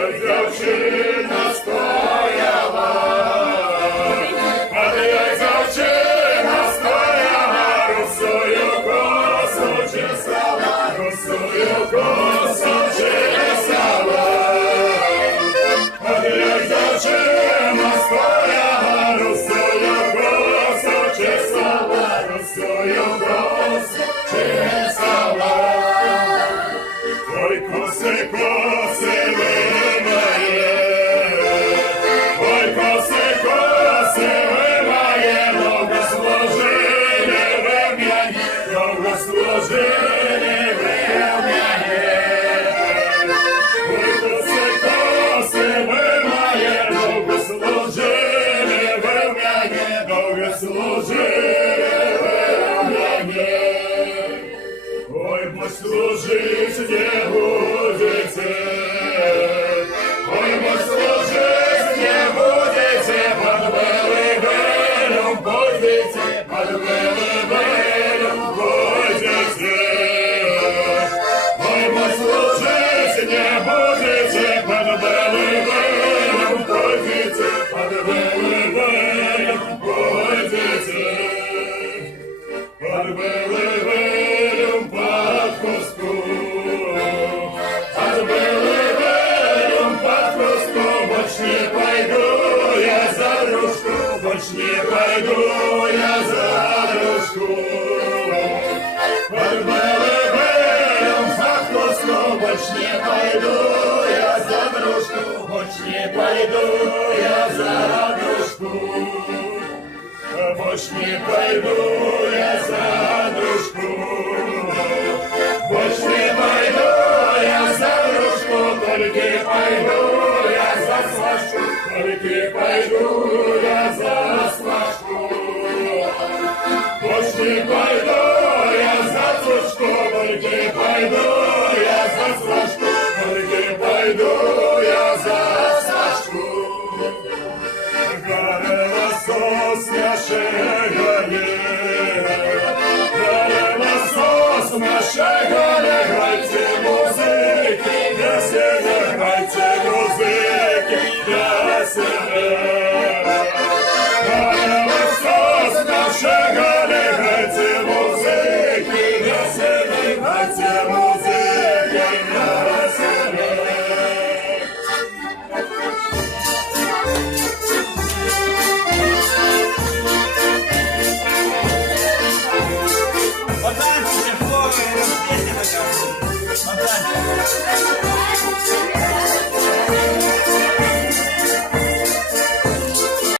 Дівчина стояла, а дівчина стояла, русою косу чесала, русою косу чесала. А дівчина стояла, русою косу чесала, русою косу чесала. Ой, коси, коси вимає, ой, коси, коси вимає, довго служили вим'яні, довго служили вим'яні. Ой, коси, коси вимає, довго служили вим'яні, довго служили вим'яні. Ой, бо служить не будете, ой, бо служить не будете, под великим пойдете, под великим пойдете. Ой, бо служить не будете, под великим пойдете, под великим пойдете, под великим под коску, под великим под коску, больш не пойду я за дружку, больш не пойду я за дружку. Под великим под коску, больш не пойду я за дружку, больш не пойду я за дружку. Больш не пойду я за дружку, больш не пойду я за дружку, только пойду я за сважку, только пойду я за сважку. Больш не пойду я за дружку, только пойду я за сважку, только пойду я за сважку. Гарела сосна шегає, гарела сосна шегає, грайте музики, веселе, грайте музики, веселе. Гарела сосна шегає, грайте музики, веселе, грайте музики, веселе. Потанцуйте, Флора, песня такая. Потанцуйте.